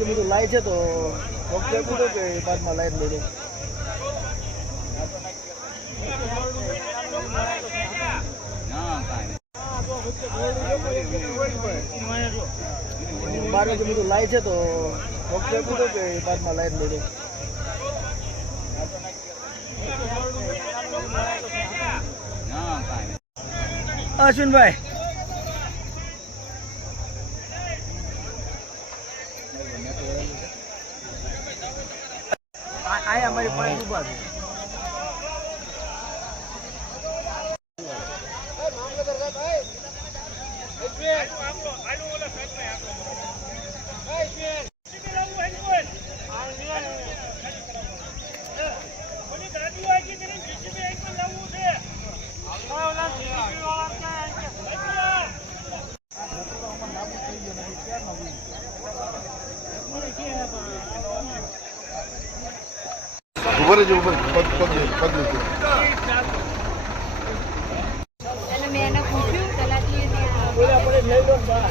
કીધું લાય છે તો ડૉક્ટરે કીધું કે બાદમાં લાઈટ લઈ લઉં બારે તો બધું લાય છે તો ડૉક્ટરે કીધું કે બાદમાં લાઈટ લઈ લઉં અશ્વિનભાઈ આ આ અમારી પાસે ઊભા છે ઊભો રહેજો ઊભો પગ પગ પગ લેજો એટલે મેં એને પૂછ્યું તલાટીએ ત્યાં બોલ્યા પડે લઈ લો ને બહાર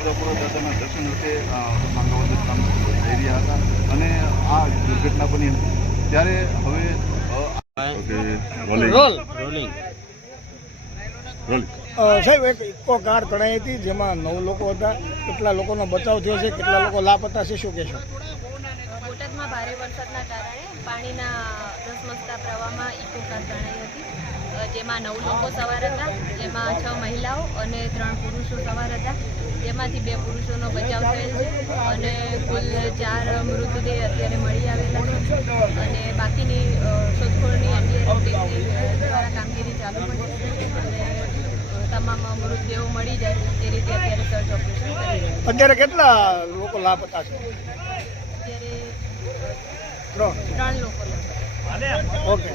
પૂરેપૂરો દાદાના દર્શન અર્થે માંગવત કામ જઈ રહ્યા હતા. અને આ દુર્ઘટના બની હતી. ત્યારે હવે સાહેબ એક ઇકો કાર કઢાઈ હતી જેમાં નવ લોકો હતા. કેટલા લોકોનો બચાવ થયો છે કેટલા લોકો લાપતા છે શું કહેશો? બોટાદમાં ભારે વરસાદના કારણે પાણીના ધસમસતા પ્રવાહમાં ઇકો કાર જણાઈ હતી. જેમાં નવ લોકો સવાર હતા જેમાં છ મહિલાઓ અને ત્રણ પુરુષો સવાર હતા. જેમાંથી બે પુરુષોનો બચાવ થયેલ છે અને કુલ ચાર મૃતદેહ અત્યારે મળી આવેલા છે. અને બાકીની શોધખોળની એનડીઆરએફ ટીમની દ્વારા કામગીરી ચાલુ પડી અને તમામ મૃતદેહો મળી જાય તે રીતે અત્યારે સર્ચ ઓપરેશન કરી અત્યારે કેટલા લોકો લાપતા છે? અત્યારે ત્રણ. ત્રણ લોકો ઓકે.